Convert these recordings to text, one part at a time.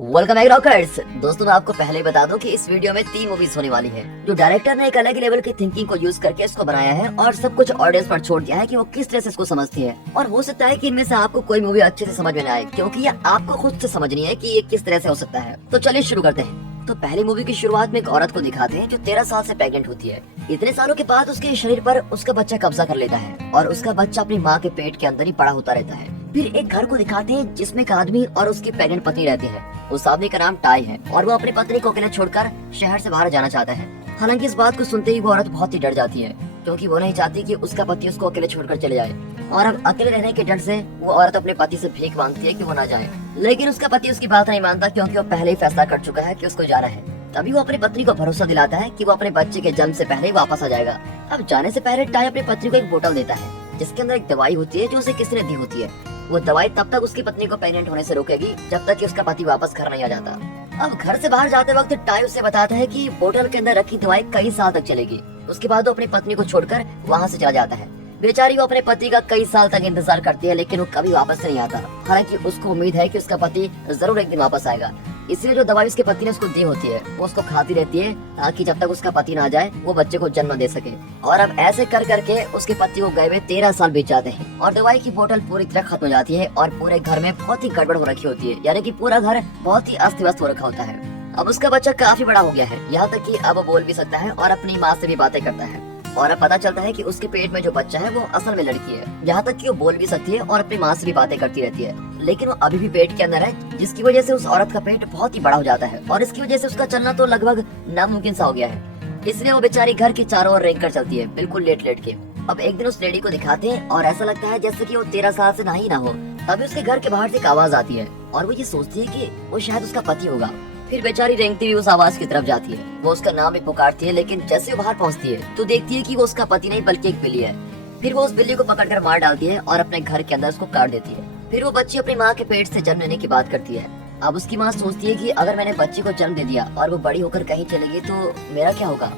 Welcome back rockers. दोस्तों मैं आपको पहले ही बता दूं कि इस वीडियो में 3 मूवीज होने वाली है। जो डायरेक्टर ने एक अलग ही लेवल की थिंकिंग को यूज करके इसको बनाया है और सब कुछ ऑडियंस पर छोड़ दिया है कि वो किस तरह से इसको समझती है। और हो सकता है कि इनमें से आपको कोई मूवी अच्छे से समझ में न आए, क्योंकि ये आपको खुद से समझनी है कि ये किस तरह से हो सकता है। तो चलिए शुरू करते हैं। तो पहली मूवी की शुरुआत में एक औरत को दिखाते हैं जो 13 साल से प्रेग्नेंट होती है। इतने सालों के बाद उसके शरीर पर उसका बच्चा कब्जा कर लेता है और उसका बच्चा अपनी माँ के पेट के अंदर ही बड़ा होता रहता है। फिर एक घर को दिखाते हैं जिसमें एक आदमी और उसकी प्रेग्नेंट पत्नी रहती है। उस आदमी का नाम टाई है और वो अपनी पत्नी को अकेले छोड़कर शहर से बाहर जाना चाहता है। हालांकि इस बात को सुनते ही वो औरत बहुत ही डर जाती है, क्योंकि वो नहीं चाहती कि उसका पति उसको अकेले छोड़कर चले जाए। और अब अकेले रहने के डर से वो औरत अपने पति से भीख मांगती है कि वो ना जाए, लेकिन उसका पति उसकी बात नहीं मानता, क्योंकि वो पहले ही फैसला कर चुका है कि उसको जाना है। तभी वो अपनी पत्नी को भरोसा दिलाता है कि वो अपने बच्चे के जन्म से पहले ही वापस आ जाएगा। अब जाने से पहले टाई अपनी पत्नी को एक बोतल देता है जिसके अंदर एक दवाई होती है जो उसे किसी ने दी होती है। वो दवाई तब तक उसकी पत्नी को प्रेग्नेंट होने से रोकेगी जब तक कि उसका पति वापस घर नहीं आ जाता। अब घर से बाहर जाते वक्त टाई उसे बताता है कि बोतल के अंदर रखी दवाई कई साल तक चलेगी। उसके बाद वो अपनी पत्नी को छोड़कर वहाँ से चला जाता है। बेचारी वो अपने पति का कई साल तक इंतजार करती है, लेकिन वो कभी वापस नहीं आता। हालांकि उसको उम्मीद है कि उसका पति जरूर एक दिन वापस आएगा, इसलिए जो दवाई उसके पति ने उसको दी होती है वो उसको खाती रहती है, ताकि जब तक उसका पति ना आ जाए वो बच्चे को जन्म दे सके। और अब ऐसे कर करके उसके पति को गए हुए 13 साल बीत जाते हैं और दवाई की बोतल पूरी तरह खत्म हो जाती है और पूरे घर में बहुत ही गड़बड़ हो रखी होती है, यानी कि पूरा घर बहुत ही अस्त व्यस्त हो रखा होता है। अब उसका बच्चा काफी बड़ा हो गया है, यहाँ तक कि अब वो बोल भी सकता है और अपनी माँ से भी बातें करता है। और अब पता चलता है कि उसके पेट में जो बच्चा है वो असल में लड़की है, यहाँ तक कि वो बोल भी सकती है और अपनी माँ से भी बातें करती रहती है। लेकिन वो अभी भी पेट के अंदर है, जिसकी वजह से उस औरत का पेट बहुत ही बड़ा हो जाता है और इसकी वजह से उसका चलना तो लगभग नामुमकिन सा हो गया है। इसलिए वो बेचारी घर के चारों ओर रेंग कर चलती है, बिल्कुल लेट लेट के। अब एक दिन उस लेडी को दिखाते हैं और ऐसा लगता है जैसे कि वो 13 साल से ना हो। तभी उसके घर के बाहर से एक आवाज आती है और वो ये सोचती है कि वो शायद उसका पति होगा। फिर बेचारी रेंगती हुई उस आवाज की तरफ जाती है। वो उसका नाम भी पुकारती है, लेकिन जैसे वो बाहर पहुंचती है तो देखती है कि वो उसका पति नहीं बल्कि एक बिल्ली है। फिर वो उस बिल्ली को पकड़कर मार डालती है और अपने घर के अंदर उसको काट देती है। फिर वो बच्ची अपनी माँ के पेट से जन्म लेने की बात करती है। अब उसकी माँ सोचती है कि अगर मैंने बच्ची को जन्म दे दिया और वो बड़ी होकर कहीं चलेगी तो मेरा क्या होगा।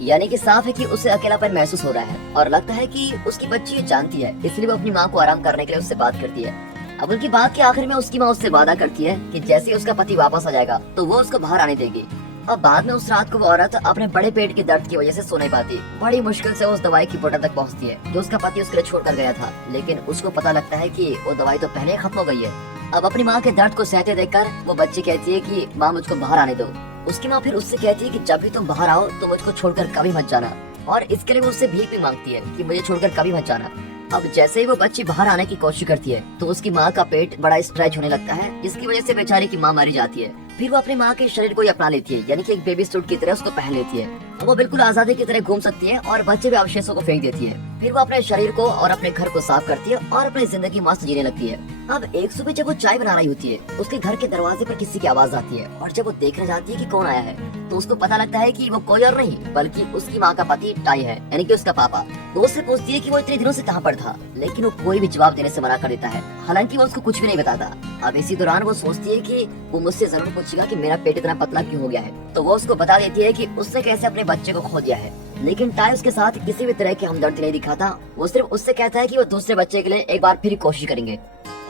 यानी कि साफ है कि उसे अकेलापन महसूस हो रहा है और लगता है कि उसकी बच्ची ये जानती है, इसलिए वो अपनी माँ को आराम करने के लिए उससे बात करती है। अब उनकी बात के आखिर में उसकी माँ उससे वादा करती है कि जैसे ही उसका पति वापस आ जाएगा तो वो उसको बाहर आने देगी। अब बाद में उस रात को वो औरत अपने बड़े पेट के दर्द की वजह से सो नहीं पाती। बड़ी मुश्किल से उस दवाई की बोतल तक पहुंचती है जो उसका पति उसके लिए छोड़कर गया था, लेकिन उसको पता लगता है कि वो दवाई तो पहले खत्म हो गई है। अब अपनी माँ के दर्द को सहते देखकर वो बच्ची कहती है कि माँ मुझको बाहर आने दो। उसकी माँ फिर उससे कहती है कि जब भी तुम बाहर आओ तो मुझको छोड़कर कभी मत जाना, और इसके लिए वो उससे भीख भी मांगती है कि मुझे छोड़कर कभी मत जाना। अब जैसे ही वो बच्ची बाहर आने की कोशिश करती है तो उसकी माँ का पेट बड़ा स्ट्रेच होने लगता है, जिसकी वजह से बेचारी की माँ मारी जाती है। फिर वो अपनी माँ के शरीर को ही अपना लेती है, यानी कि एक बेबी सूट की तरह उसको पहन लेती है। वो बिल्कुल आजादी की तरह घूम सकती है और बच्चे भी अवशेषों को फेंक देती है। फिर वो अपने शरीर को और अपने घर को साफ करती है और अपनी जिंदगी मस्त जीने लगती है। अब एक सुबह जब वो चाय बना रही होती है उसके घर के दरवाजे पर किसी की आवाज आती है, और जब वो देखने जाती है कि कौन आया है तो उसको पता लगता है कि वो कोई और नहीं बल्कि उसकी माँ का पति टाई है, यानी कि उसका पापा। तो उससे पूछती है कि वो इतने दिनों से कहाँ पर था, लेकिन वो कोई भी जवाब देने से मना कर देता है। हालांकि वो उसको कुछ भी नहीं बताता। अब इसी दौरान वो सोचती है कि वो मुझसे जरूर पूछेगा कि मेरा पेट इतना पतला क्यों हो गया है, तो वो उसको बता देती है कि उसने कैसे अपने बच्चे को खो दिया है। लेकिन टाई उसके साथ किसी भी तरह की हमदर्दी नहीं दिखाता। वो सिर्फ उससे कहता है कि वो दूसरे बच्चे के लिए एक बार फिर कोशिश करेंगे।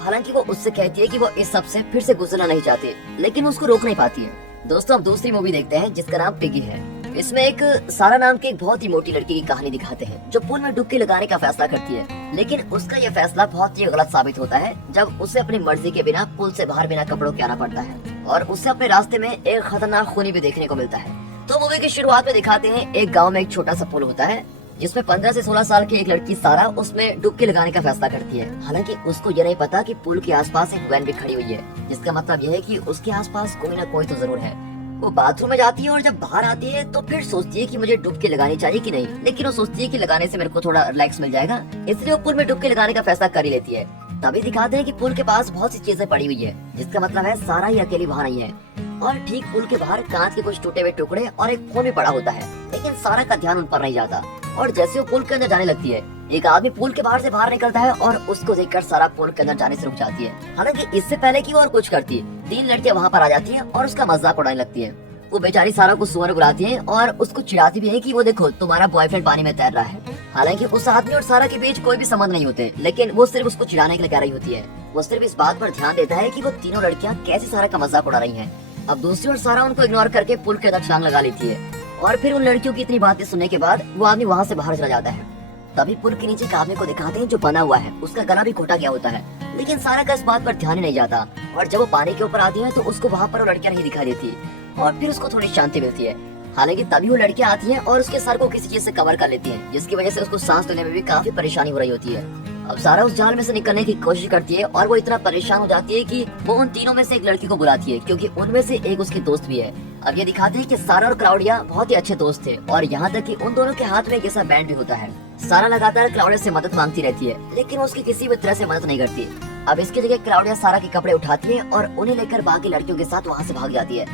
हालांकि वो उससे कहती है कि वो इस सब से फिर से गुजरना नहीं चाहते, लेकिन वो उसको रोक नहीं पाती है। दोस्तों अब दूसरी मूवी देखते हैं जिसका नाम पिगी है। इसमें एक सारा नाम की एक बहुत ही मोटी लड़की की कहानी दिखाते हैं जो पुल में डुबकी लगाने का फैसला करती है, लेकिन उसका यह फैसला बहुत ही गलत साबित होता है जब उसे अपनी मर्जी के बिना पुल से बाहर बिना कपड़ों के आना पड़ता है और उससे अपने रास्ते में एक खतरनाक खूनी भी देखने को मिलता है। तो मूवी की शुरुआत में दिखाते हैं एक गाँव में एक छोटा सा पुल होता है जिसमें 15 से 16 साल की एक लड़की सारा उसमें डुबकी लगाने का फैसला करती है। हालांकि उसको ये नहीं पता कि पुल के आसपास एक वैन भी खड़ी हुई है, जिसका मतलब यह है कि उसके आसपास कोई ना कोई तो जरूर है। वो बाथरूम में जाती है और जब बाहर आती है तो फिर सोचती है कि मुझे डुबकी लगानी चाहिए कि नहीं, लेकिन वो सोचती है कि लगाने से मेरे को थोड़ा रिलैक्स मिल जाएगा, इसलिए वो पुल में डुबकी लगाने का फैसला कर ही लेती है। तभी दिखाते हैं कि पुल के पास बहुत सी चीजें पड़ी हुई है, जिसका मतलब है सारा ही अकेली वहाँ नहीं है। और ठीक पुल के बाहर कांच के कुछ टूटे हुए टुकड़े और एक फोन भी पड़ा होता है, लेकिन सारा का ध्यान उन पर नहीं जाता। और जैसे वो पुल के अंदर जाने लगती है एक आदमी पुल के बाहर से बाहर निकलता है और उसको देखकर सारा पुल के अंदर जाने से रुक जाती है। हालांकि इससे पहले कि वो और कुछ करती 3 लड़कियां वहाँ पर आ जाती हैं और उसका मजाक उड़ाने लगती है। वो बेचारी सारा को सुअर बुलाती है और उसको चिढ़ाती भी है कि वो देखो तुम्हारा बॉयफ्रेंड पानी में तैर रहा है। हालांकि उस आदमी और सारा के बीच कोई भी संबंध नहीं होते, लेकिन वो सिर्फ उसको चिढ़ाने के लिए कह रही होती है। वो सिर्फ इस बात पर ध्यान देता है कि वो तीनों लड़कियां कैसे सारा का मजाक उड़ा रही हैं। अब दूसरी ओर सारा उनको इग्नोर करके पुल के अंदर छलांग लगा लेती है और फिर उन लड़कियों की इतनी बातें सुनने के बाद वो आदमी वहाँ से बाहर चला जाता है। तभी पुल के नीचे एक आदमी को दिखाते हैं जो बना हुआ है, उसका गला भी घोटा गया होता है, लेकिन सारा का इस बात पर ध्यान ही नहीं जाता। और जब वो पानी के ऊपर आती है तो उसको वहाँ पर वो लड़कियां नहीं दिखाई देती और फिर उसको थोड़ी शांति मिलती है। हालांकि तभी वो लड़कियां आती हैं और उसके सर को किसी चीज से कवर कर लेती हैं, जिसकी वजह से उसको सांस लेने में भी काफी परेशानी हो रही होती है। अब सारा उस जाल में से निकलने की कोशिश करती है और वो इतना परेशान हो जाती है कि वो उन तीनों में से एक लड़की को बुलाती है, क्योंकि उनमें से एक उसकी दोस्त भी है। अब ये दिखाते हैं कि सारा और क्लाउडिया बहुत ही अच्छे दोस्त थे और यहाँ तक कि उन दोनों के हाथ में एक ऐसा बैंड भी होता है। सारा लगातार क्लाउडिया से मदद मांगती रहती है, लेकिन उसकी किसी भी तरह से मदद नहीं करती। अब इसकी जगह क्लाउडिया सारा के कपड़े उठाती है और उन्हें लेकर बाकी लड़कियों के साथ वहाँ से भाग जाती है।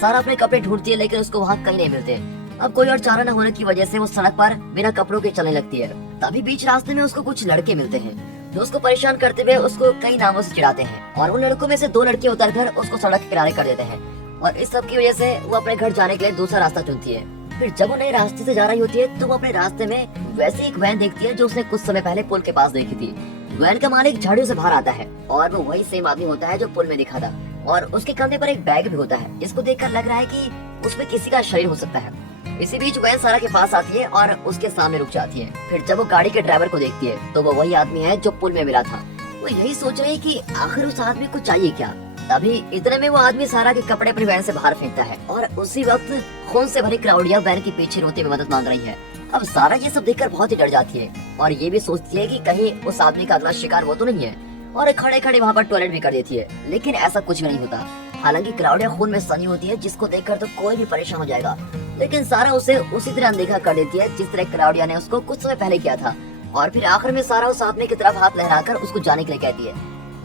सारा अपने कपड़े ढूंढती है, लेकिन उसको वहाँ कहीं नहीं मिलते। अब कोई और चारा न होने की वजह से वो सड़क पर बिना कपड़ों के चलने लगती है। तभी बीच रास्ते में उसको कुछ लड़के मिलते हैं जो उसको परेशान करते हुए उसको कई नामों से चिढ़ाते हैं और उन लड़कों में से दो लड़कियां उतरकर उसको सड़क के किनारे कर देते हैं और इस सब की वजह से वो अपने घर जाने के लिए दूसरा रास्ता चुनती है। फिर जब वो नए रास्ते से जा रही होती है तो वो अपने रास्ते में वैसे एक वैन देखती है जो उसने कुछ समय पहले पुल के पास देखी थी। वैन का मालिक झाड़ियों से बाहर आता है और वो वही सेम आदमी होता है जो पुल में दिखा था और उसके कंधे पर एक बैग भी होता है, जिसको देखकर लग रहा है कि उसमें किसी का शरीर हो सकता है। इसी बीच वैन सारा के पास आती है और उसके सामने रुक जाती है। फिर जब वो गाड़ी के ड्राइवर को देखती है तो वो वही आदमी है जो पुल में मिला था। वो यही सोच रही है कि आखिर उस आदमी को चाहिए क्या। तभी इतने में वो आदमी सारा के कपड़े अपनी वैन से बाहर फेंकता है और उसी वक्त खून से भरी क्लाउडिया वैन के पीछे रोते हुए मदद मांग रही है। अब सारा ये सब देखकर बहुत ही डर जाती है और ये भी सोचती है कि कहीं उस आदमी का अगला शिकार वो तो नहीं है और खड़े खड़े वहाँ पर टॉयलेट भी कर देती है, लेकिन ऐसा कुछ भी नहीं होता। हालांकि क्लाउडिया खून में सनी होती है, जिसको देखकर तो कोई भी परेशान हो जाएगा, लेकिन सारा उसे उसी तरह अनदेखा कर देती है जिस तरह क्लाउडिया ने उसको कुछ समय पहले किया था। और फिर आखिर में सारा उस आदमी की तरफ हाथ लहराकर उसको जाने के लिए कहती है।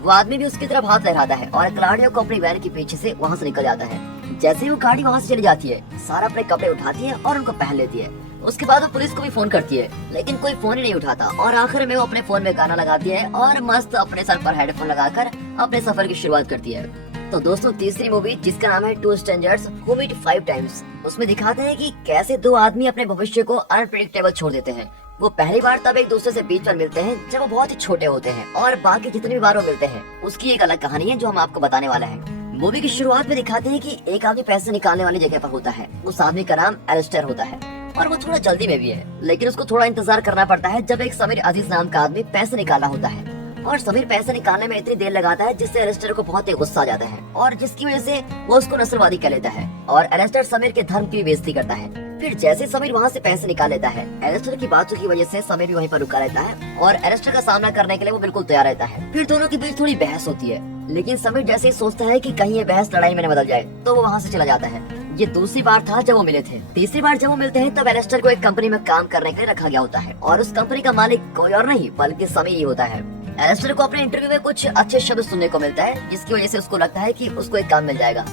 वो आदमी भी उसकी तरफ हाथ लहराता है और क्लाउडिया को अपनी वैन के पीछे से वहाँ से निकल जाता है। जैसे ही वो गाड़ी वहाँ से चली जाती है, सारा अपने कपड़े उठाती है और उनको पहन लेती है। उसके बाद वो पुलिस को भी फोन करती है, लेकिन कोई फोन ही नहीं उठाता और आखिर में वो अपने फोन में गाना लगाती है और मस्त अपने सर पर हेडफोन लगाकर अपने सफर की शुरुआत करती है। तो दोस्तों, तीसरी मूवी जिसका नाम है two strangers who meet 5 times, उसमें दिखाते हैं कि कैसे दो आदमी अपने भविष्य को अनप्रेडिक्टेबल छोड़ देते हैं। वो पहली बार तब एक दूसरे से बीच पर मिलते हैं जब वो बहुत ही छोटे होते हैं और बाकी जितनी भी बार वो मिलते हैं उसकी एक अलग कहानी है जो हम आपको बताने वाला है। मूवी की शुरुआत में दिखाते हैं कि एक आदमी पैसे निकालने वाली जगह पर होता है। उस आदमी का नाम एलिस्टर होता है और वो थोड़ा जल्दी में भी है, लेकिन उसको थोड़ा इंतजार करना पड़ता है जब एक समीर अजीज नाम का आदमी पैसे निकालना होता है। और समीर पैसे निकालने में इतनी देर लगाता है जिससे एलिस्टर को बहुत ही गुस्सा आ जाता है और जिसकी वजह से वो उसको नस्लवादी कह लेता है और एलिस्टर समीर के धर्म की बेइज्जती करता है। फिर जैसे समीर वहाँ से पैसे निकाल लेता है, एलिस्टर की बातों की वजह से समीर भी वहीं पर रुका रहता है और एलिस्टर का सामना करने के लिए वो बिल्कुल तैयार रहता है। फिर दोनों के बीच थोड़ी बहस होती है, लेकिन समीर जैसे ही सोचता है कि कहीं ये बहस लड़ाई में न बदल जाए तो वो वहाँ से चला जाता है। ये दूसरी बार था जब वो मिले थे। तीसरी बार जब वो मिलते हैं तब एलिस्टर को एक कंपनी में काम करने के लिए रखा गया होता है और उस कंपनी का मालिक कोई और नहीं बल्कि समीर ही होता है। एलिस्टर को अपने इंटरव्यू में कुछ अच्छे शब्द सुनने को मिलता है, जिसकी वजह से उसको लगता है कि उसको एक काम मिल जाएगा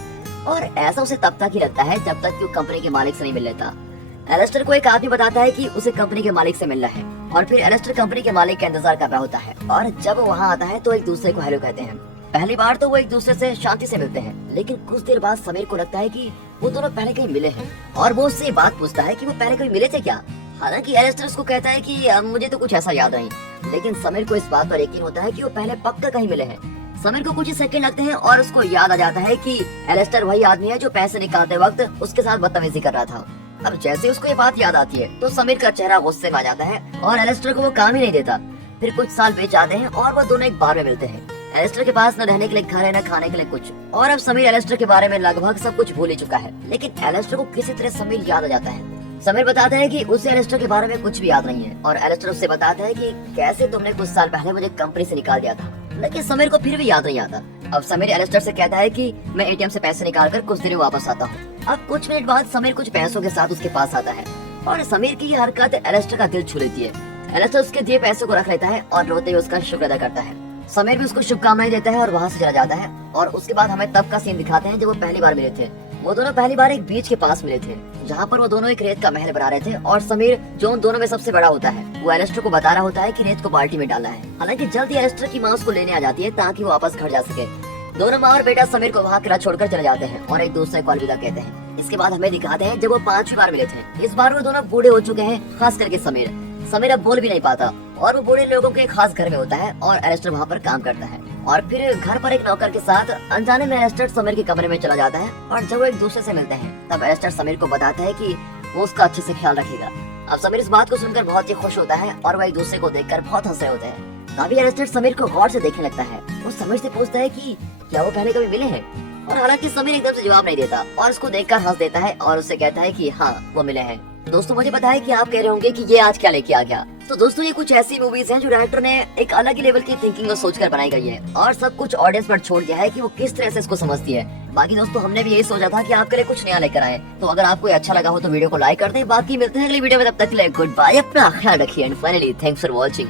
और ऐसा उसे तब तक ही लगता है जब तक कि वो कंपनी के मालिक से नहीं मिल लेता। एलिस्टर को एक आदमी बताता है कि उसे कंपनी के मालिक से मिलना है और फिर एलिस्टर कंपनी के मालिक का इंतजार कर रहा होता है और जब वो वहाँ आता है तो एक दूसरे को हेलो कहते हैं। पहली बार तो वो एक दूसरे से शांति से मिलते हैं, लेकिन कुछ देर बाद समीर को लगता है कि वो दोनों पहले कहीं मिले हैं और वो उससे बात पूछता है कि वो पहले कहीं मिले थे क्या। हालांकि एलिस्टर उसको कहता है कि मुझे तो कुछ ऐसा याद नहीं, लेकिन समीर को इस बात पर यकीन होता है कि वो पहले पक्का कहीं मिले हैं। समीर को कुछ ही सेकंड लगते हैं और उसको याद आ जाता है कि एलिस्टर वही आदमी है जो पैसे निकालते वक्त उसके साथ बदतमीजी कर रहा था। अब जैसे उसको ये बात याद आती है तो समीर का चेहरा गुस्से में आ जाता है और एलिस्टर को वो काम ही नहीं देता। फिर कुछ साल बीत जाते हैं और वो दोनों एक बार में मिलते हैं। एलिस्टर के पास न रहने के लिए घर है न खाने के लिए कुछ, और अब समीर एलिस्टर के बारे में लगभग सब कुछ भूल ही चुका है, लेकिन एलिस्टर को किसी तरह समीर याद आ जाता है। समीर बताता है कि उसे एलिस्टर के बारे में कुछ भी याद नहीं है और एलिस्टर उससे बताता है कि कैसे तुमने कुछ साल पहले मुझे कंपनी से निकाल दिया था, लेकिन समीर को फिर भी याद नहीं आता। अब समीर एलिस्टर से कहता है कि मैं एटीएम से पैसे निकालकर कुछ देर में वापस आता हूँ। अब कुछ मिनट बाद समीर कुछ पैसों के साथ उसके पास आता है और समीर की ये हरकत एलिस्टर का दिल छू लेती है। एलिस्टर उसके दिए पैसों को रख लेता है और रोते हुए उसका शुक्र अदा करता है। समीर भी उसको शुभकामनाएं देता है और वहाँ से चला जाता है और उसके बाद हमें तब का सीन दिखाते हैं जब वो पहली बार मिले थे। वो दोनों पहली बार एक बीच के पास मिले थे जहाँ पर वो दोनों एक रेत का महल बना रहे थे और समीर जो उन दोनों में सबसे बड़ा होता है वो एलिस्टर को बता रहा होता है कि रेत को बाल्टी में डालना है। हालांकि जल्दी एलिस्टर की माँ उसको लेने आ जाती है ताकि वो वापस घर जा सके। दोनों माँ और बेटा समीर को वहाँ अकेला छोड़कर चले जाते हैं और एक दूसरे को अलविदा कहते हैं। इसके बाद हमें दिखाते हैं जब वो 5वीं बार मिले थे। इस बार वो दोनों बूढ़े हो चुके हैं, खास करके समीर अब बोल भी नहीं पाता और वो बूढ़े लोगों के खास घर में होता है और एलिस्टर वहाँ पर काम करता है। और फिर घर पर एक नौकर के साथ अनजाने में एस्टर समीर के कमरे में चला जाता है और जब वो एक दूसरे से मिलते हैं तब एस्टर समीर को बताता है कि वो उसका अच्छे से ख्याल रखेगा। अब समीर इस बात को सुनकर बहुत ही खुश होता है और वो एक दूसरे को देखकर बहुत हंस रहे होते हैं। तभी एस्टर समीर को गौर से देखने लगता है। वो समीर से पूछता है कि क्या वो पहले कभी मिले हैं, और हालांकि समीर एकदम से जवाब नहीं देता और उसको देखकर हंस देता है और उससे कहता है कि हाँ वो मिले हैं। दोस्तों मुझे पता है कि आप कह रहे होंगे कि ये आज क्या लेके आ गया। तो दोस्तों ये कुछ ऐसी मूवीज हैं जो डायरेक्टर ने एक अलग ही लेवल की थिंकिंग को सोचकर बनाई गई है और सब कुछ ऑडियंस पर छोड़ दिया है कि वो किस तरह से इसको समझती है। बाकी दोस्तों हमने भी यही सोचा था कि आपके लिए कुछ नया लेकर आए। तो अगर आपको ये अच्छा लगा हो तो वीडियो को लाइक कर दें। बाकी मिलते हैं अगली वीडियो में, तब तक के लिए गुड बाय, अपना ख्याल रखिए and finally thanks for watching.